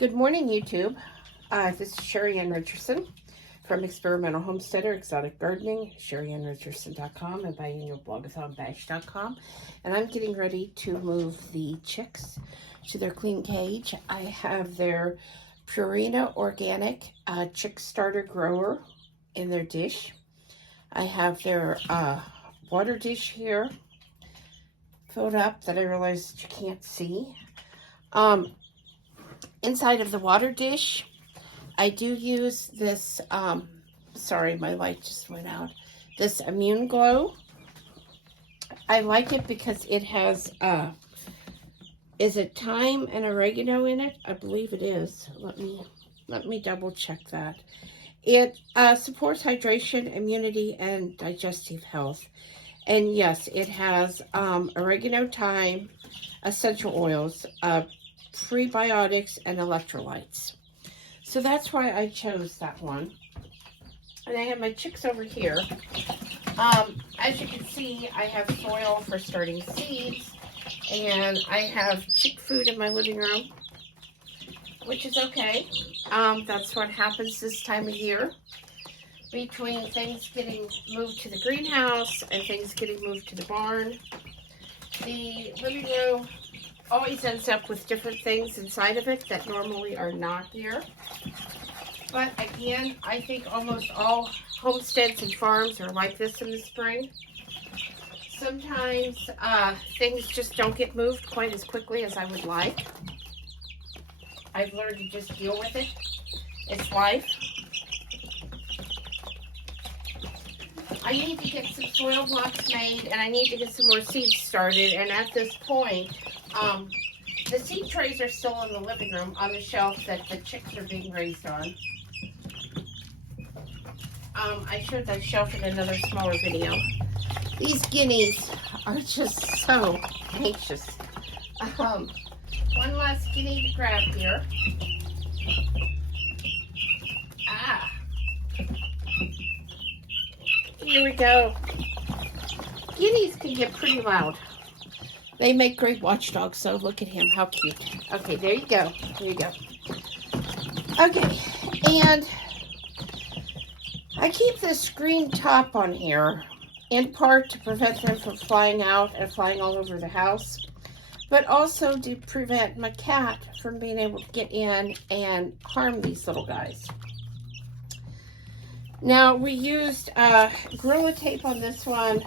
Good morning, YouTube. This is Sheri and Richerson from Experimental Homesteader, Exotic Gardening, SheriandRicherson.com, and BuyingYourBlogathonBash.com. And I'm getting ready to move the chicks to their clean cage. I have their Purina Organic Chick Starter Grower in their dish. I have their water dish here filled up that I realized you can't see. Inside of the water dish, I do use this, sorry, my light just went out, this Immune Glow. I like it because it has, is it thyme and oregano in it? I believe it is. Let me double check that. It supports hydration, immunity, and digestive health. And yes, it has oregano, thyme, essential oils, prebiotics, and electrolytes. So that's why I chose that one. And I have my chicks over here. As you can see, I have soil for starting seeds, and I have chick food in my living room, which is okay. That's what happens this time of year. Between things getting moved to the greenhouse and things getting moved to the barn, the living room always ends up with different things inside of it that normally are not here. But again, I think almost all homesteads and farms are like this in the spring. Sometimes things just don't get moved quite as quickly as I would like. I've learned to just deal with it. It's life. I need to get some soil blocks made, and I need to get some more seeds started. And at this point, the seed trays are still in the living room on the shelf that the chicks are being raised on. I showed that shelf in another smaller video. These guineas are just so anxious. One last guinea to grab here. Here we go. Guineas can get pretty loud. They make great watchdogs, so look at him. How cute. Okay, there you go. There you go. Okay, and I keep this screen top on here in part to prevent them from flying out and flying all over the house, but also to prevent my cat from being able to get in and harm these little guys. Now, we used Gorilla Tape on this one.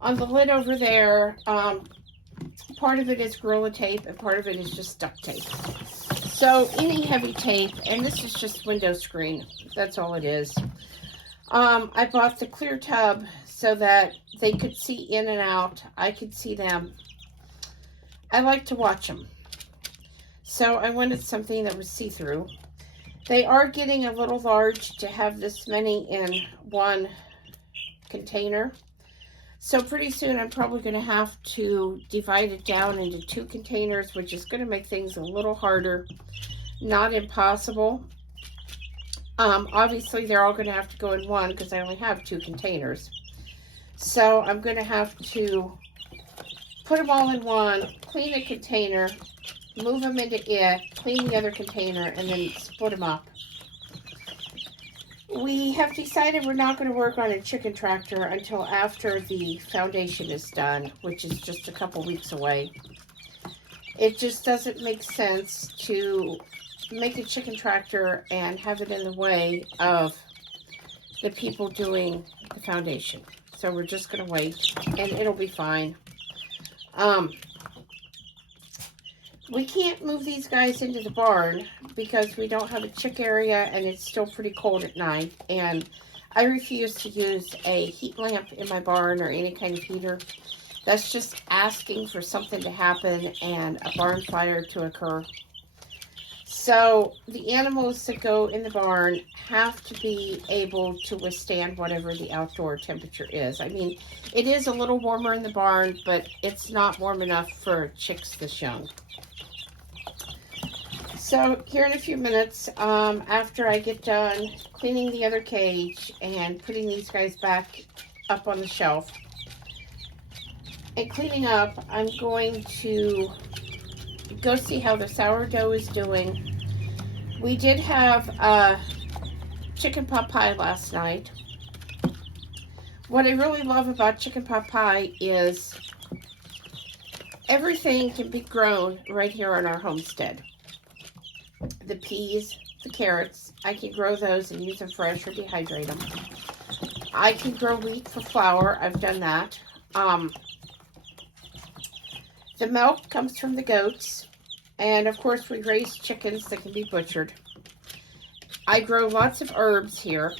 On the lid over there, part of it is Gorilla Tape and part of it is just duct tape. So any heavy tape, and this is just window screen, that's all it is. I bought the clear tub so that they could see in and out. I could see them. I like to watch them. So I wanted something that was see-through. They are getting a little large to have this many in one container. So pretty soon I'm probably going to have to divide it down into 2 containers, which is going to make things a little harder. Not impossible. Obviously they're all going to have to go in one because I only have 2 containers. So I'm going to have to put them all in one, clean a container, move them into it, clean the other container, and then split them up. We have decided we're not going to work on a chicken tractor until after the foundation is done, which is just a couple weeks away. It just doesn't make sense to make a chicken tractor and have it in the way of the people doing the foundation. So we're just going to wait, and it'll be fine. We can't move these guys into the barn because we don't have a chick area and it's still pretty cold at night. And I refuse to use a heat lamp in my barn or any kind of heater. That's just asking for something to happen and a barn fire to occur. So the animals that go in the barn have to be able to withstand whatever the outdoor temperature is. I mean, it is a little warmer in the barn, but it's not warm enough for chicks this young. So here in a few minutes, after I get done cleaning the other cage and putting these guys back up on the shelf and cleaning up, I'm going to go see how the sourdough is doing. We did have chicken pot pie last night. What I really love about chicken pot pie is everything can be grown right here on our homestead. The peas, the carrots, I can grow those and use them fresh or dehydrate them. I can grow wheat for flour. I've done that. The milk comes from the goats. And of course we raise chickens that can be butchered. I grow lots of herbs here.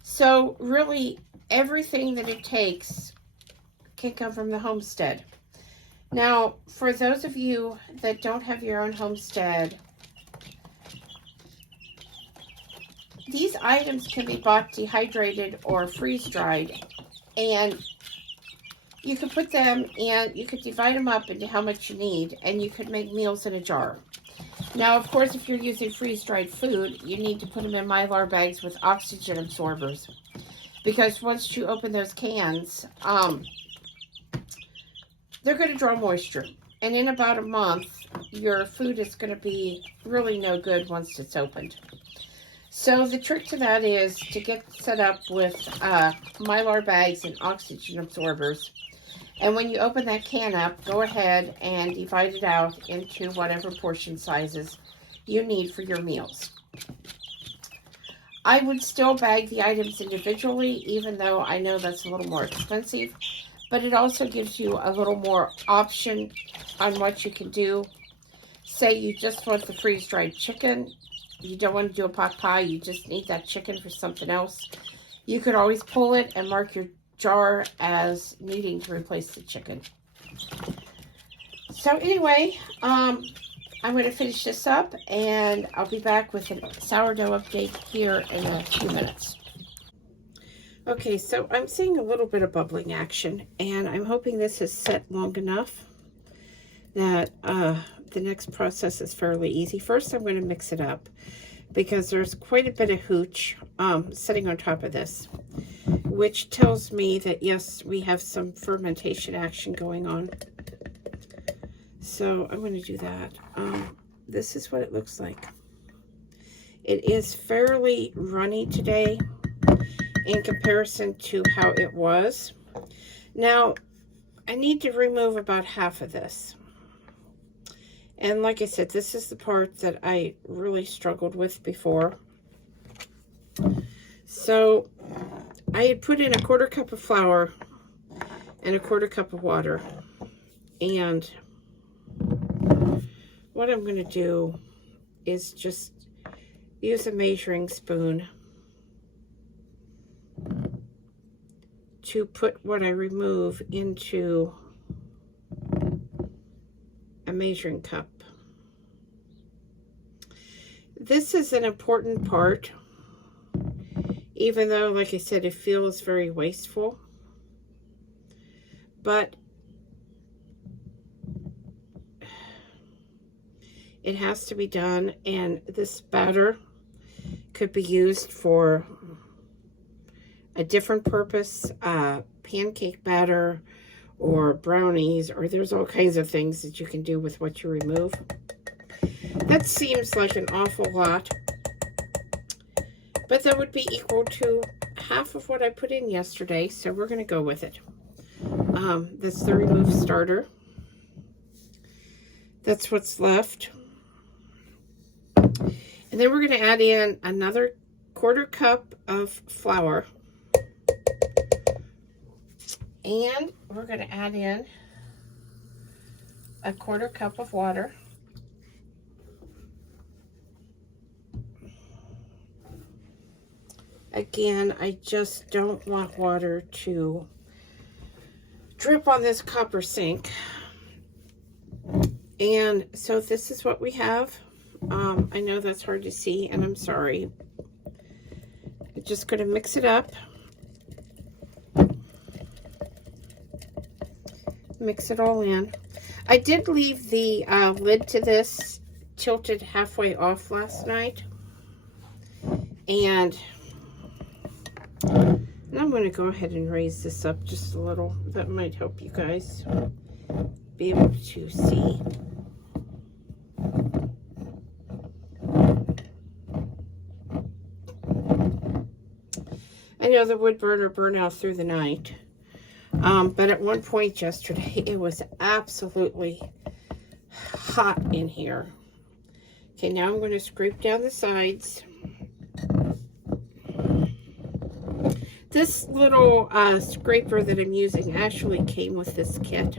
So really everything that it takes can come from the homestead. Now, for those of you that don't have your own homestead, these items can be bought dehydrated or freeze-dried, and you could put them in, you could divide them up into how much you need, and you could make meals in a jar. Now, of course, if you're using freeze-dried food, you need to put them in Mylar bags with oxygen absorbers, because once you open those cans, they're going to draw moisture, and in about a month, your food is going to be really no good once it's opened. So the trick to that is to get set up with Mylar bags and oxygen absorbers. And when you open that can up, go ahead and divide it out into whatever portion sizes you need for your meals. I would still bag the items individually, even though I know that's a little more expensive. But it also gives you a little more option on what you can do. Say you just want the freeze-dried chicken. You don't want to do a pot pie, you just need that chicken for something else. You could always pull it and mark your jar as needing to replace the chicken. So anyway, I'm going to finish this up and I'll be back with a sourdough update here in a few minutes. Okay, so I'm seeing a little bit of bubbling action, and I'm hoping this is set long enough that the next process is fairly easy. First, I'm going to mix it up because there's quite a bit of hooch sitting on top of this, which tells me that yes, we have some fermentation action going on. So I'm going to do that. This is what it looks like. It is fairly runny today in comparison to how it was. Now, I need to remove about half of this. And like I said, this is the part that I really struggled with before. So I had put in a 1/4 cup of flour and a 1/4 cup of water. And what I'm going to do is just use a measuring spoon to put what I remove into a measuring cup. This is an important part, even though, like I said, it feels very wasteful. But it has to be done, and this batter could be used for a different purpose, pancake batter or brownies, or there's all kinds of things that you can do with what you remove. That seems like an awful lot, but that would be equal to half of what I put in yesterday, so we're going to go with it. That's the remove starter. That's what's left. And then we're going to add in another 1/4 cup of flour. And we're going to add in a 1/4 cup of water. Again, I just don't want water to drip on this copper sink. And so this is what we have. I know that's hard to see, and I'm sorry. I'm just going to mix it up. Mix it all in. I did leave the lid to this tilted halfway off last night. And I'm going to go ahead and raise this up just a little. That might help you guys be able to see. I know the wood burner burned out through the night. But at one point yesterday, it was absolutely hot in here. Okay, now I'm going to scrape down the sides. This little scraper that I'm using actually came with this kit.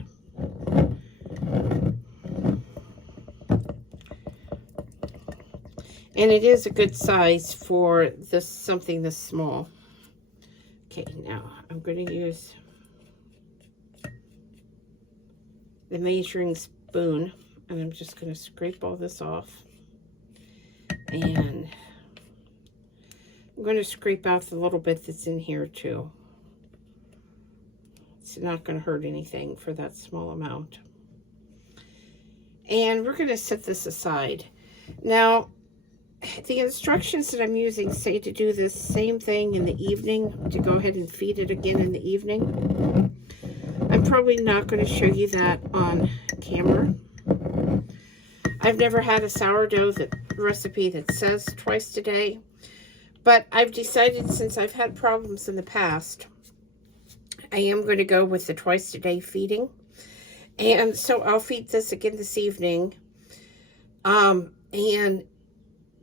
And it is a good size for this something this small. Okay, now I'm going to use the measuring spoon, and I'm just going to scrape all this off. And I'm going to scrape out the little bit that's in here too. It's not going to hurt anything for that small amount. And we're going to set this aside. Now, the instructions that I'm using say to do this same thing in the evening, to go ahead and feed it again in the evening. I'm probably not going to show you that on camera. I've never had a sourdough recipe that says twice a day, but I've decided, since I've had problems in the past, I am going to go with the twice a day feeding. And so I'll feed this again this evening, and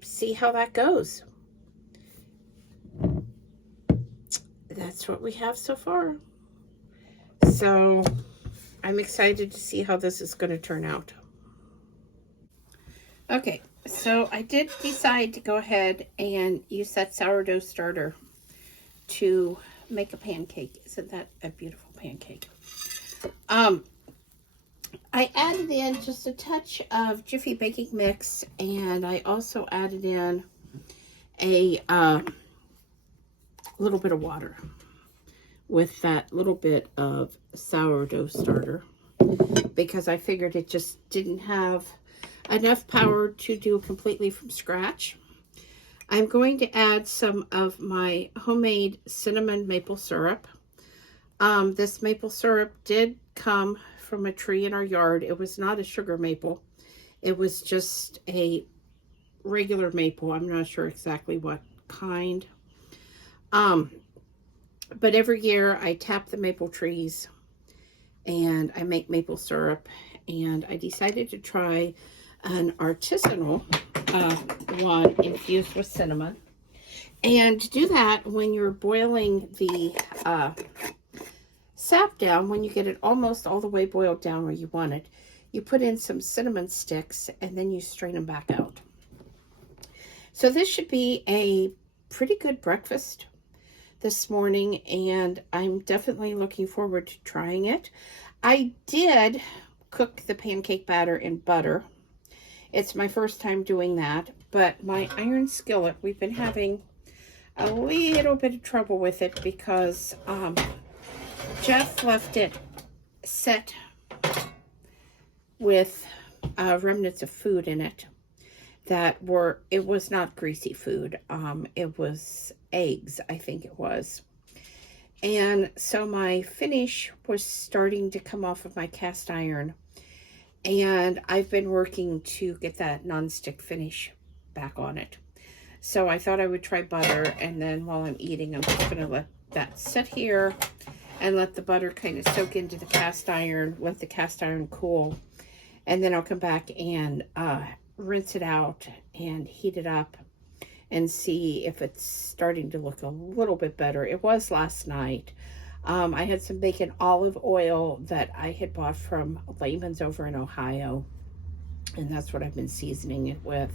see how that goes. That's what we have so far. So I'm excited to see how this is going to turn out. Okay, so I did decide to go ahead and use that sourdough starter to make a pancake. Isn't that a beautiful pancake? I added in just a touch of Jiffy baking mix, and I also added in a little bit of water with that little bit of sourdough starter, because I figured it just didn't have enough power to do completely from scratch. I'm going to add some of my homemade cinnamon maple syrup. This maple syrup did come from a tree in our yard. It was not a sugar maple. It was just a regular maple. I'm not sure exactly what kind. But every year I tap the maple trees and I make maple syrup, and I decided to try an artisanal one infused with cinnamon. And to do that, when you're boiling the sap down, when you get it almost all the way boiled down where you want it, you put in some cinnamon sticks and then you strain them back out. So this should be a pretty good breakfast this morning, and I'm definitely looking forward to trying it. I did cook the pancake batter in butter. It's my first time doing that, but my iron skillet, we've been having a little bit of trouble with it because Jeff left it set with remnants of food in it that were, it was not greasy food. It was eggs, I think it was. And so my finish was starting to come off of my cast iron. And I've been working to get that nonstick finish back on it. So I thought I would try butter, and then while I'm eating, I'm just going to let that sit here and let the butter kind of soak into the cast iron, let the cast iron cool, and then I'll come back and rinse it out and heat it up and see if it's starting to look a little bit better. It was last night. I had some bacon olive oil that I had bought from Layman's over in Ohio, and that's what I've been seasoning it with.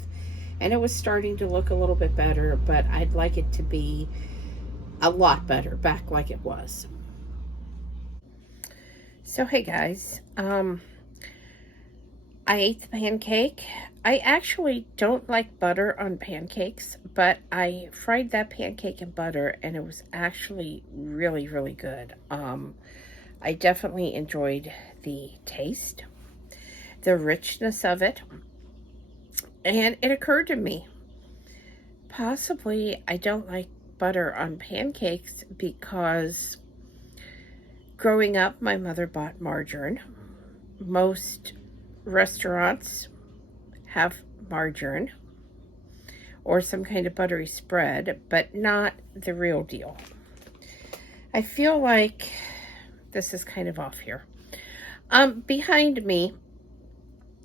And it was starting to look a little bit better, but I'd like it to be a lot better, back like it was. So hey guys, I ate the pancake. I actually don't like butter on pancakes, but I fried that pancake in butter and it was actually really, really good. I definitely enjoyed the taste, the richness of it, and it occurred to me, possibly I don't like butter on pancakes because growing up, my mother bought margarine. Most restaurants have margarine or some kind of buttery spread, but not the real deal. I feel like this is kind of off here. Behind me,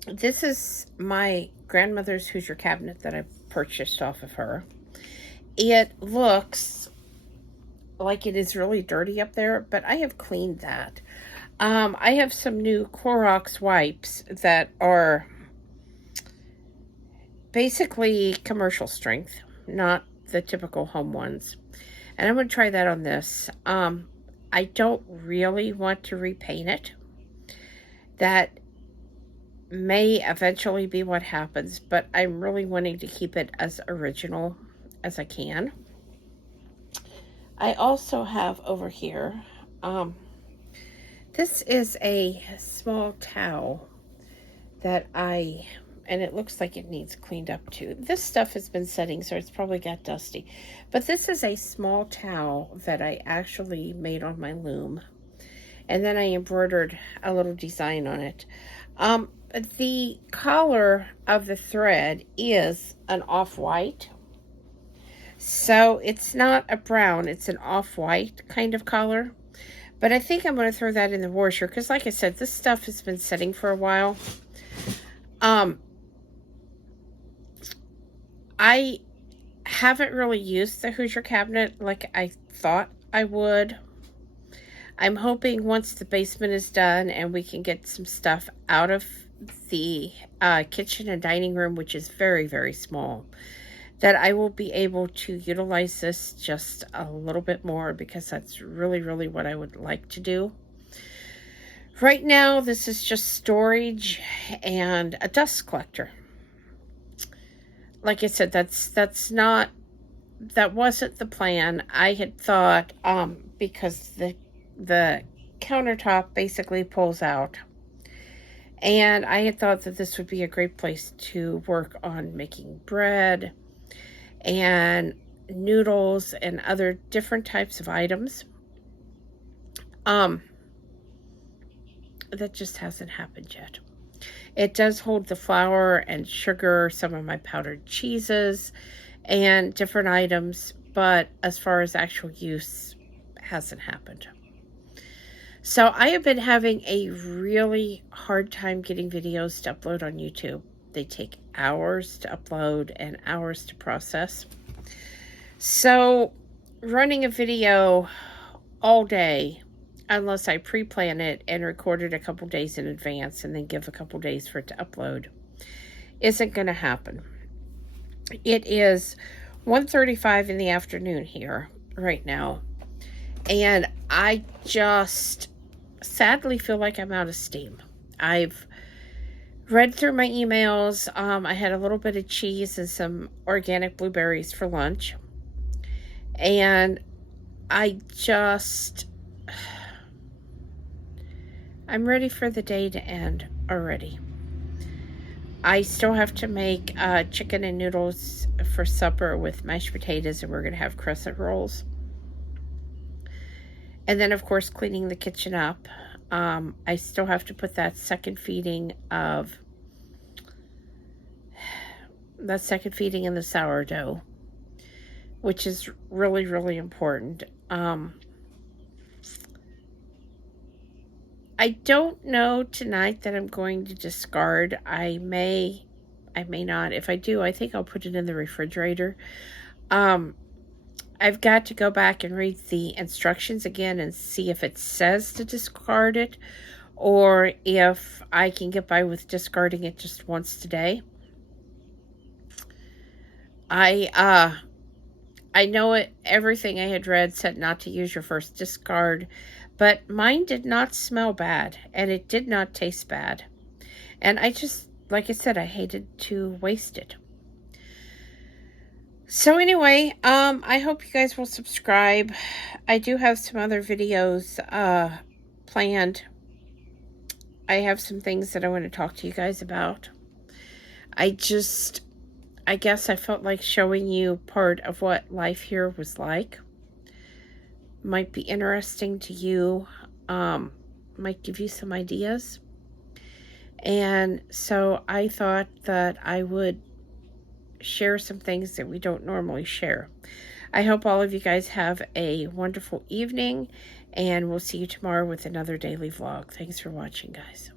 this is my grandmother's Hoosier cabinet that I purchased off of her. It looks like it is really dirty up there, but I have cleaned that. I have some new Clorox wipes that are basically commercial strength, not the typical home ones. And I'm going to try that on this. I don't really want to repaint it. That may eventually be what happens, but I'm really wanting to keep it as original as I can. I also have over here, this is a small towel that and it looks like it needs cleaned up too. This stuff has been setting, so it's probably got dusty. But this is a small towel that I actually made on my loom. And then I embroidered a little design on it. The color of the thread is an off-white. So it's not a brown, it's an off-white kind of color. But I think I'm going to throw that in the washer because, like I said, this stuff has been setting for a while. I haven't really used the Hoosier cabinet like I thought I would. I'm hoping once the basement is done and we can get some stuff out of the kitchen and dining room, which is very, very small, that I will be able to utilize this just a little bit more because that's really, really what I would like to do. Right now, this is just storage and a dust collector. Like I said, that wasn't the plan. I had thought, because the countertop basically pulls out, and I had thought that this would be a great place to work on making bread and noodles and other different types of items. That just hasn't happened yet. It does hold the flour and sugar, some of my powdered cheeses, and different items, but as far as actual use, hasn't happened. So I have been having a really hard time getting videos to upload on YouTube. They take hours to upload and hours to process. So running a video all day, unless I pre-plan it and record it a couple days in advance and then give a couple days for it to upload, isn't going to happen. It is 1:35 in the afternoon here right now, and I just sadly feel like I'm out of steam. I've read through my emails. I had a little bit of cheese and some organic blueberries for lunch, and I'm ready for the day to end already. I still have to make chicken and noodles for supper with mashed potatoes, and we're going to have crescent rolls. And then, of course, cleaning the kitchen up. I still have to put that second feeding in the sourdough, which is really, really important. I don't know tonight that I'm going to discard. I may not. If I do, I think I'll put it in the refrigerator. I've got to go back and read the instructions again and see if it says to discard it or if I can get by with discarding it just once today. I know everything I had read said not to use your first discard, but mine did not smell bad and it did not taste bad. And like I said, I hated to waste it. So anyway, I hope you guys will subscribe. I do have some other videos planned. I have some things that I want to talk to you guys about. I guess I felt like showing you part of what life here was like. Might be interesting to you. Might give you some ideas. And so I thought that I would share some things that we don't normally share. I hope all of you guys have a wonderful evening, and we'll see you tomorrow with another daily vlog. Thanks for watching, guys.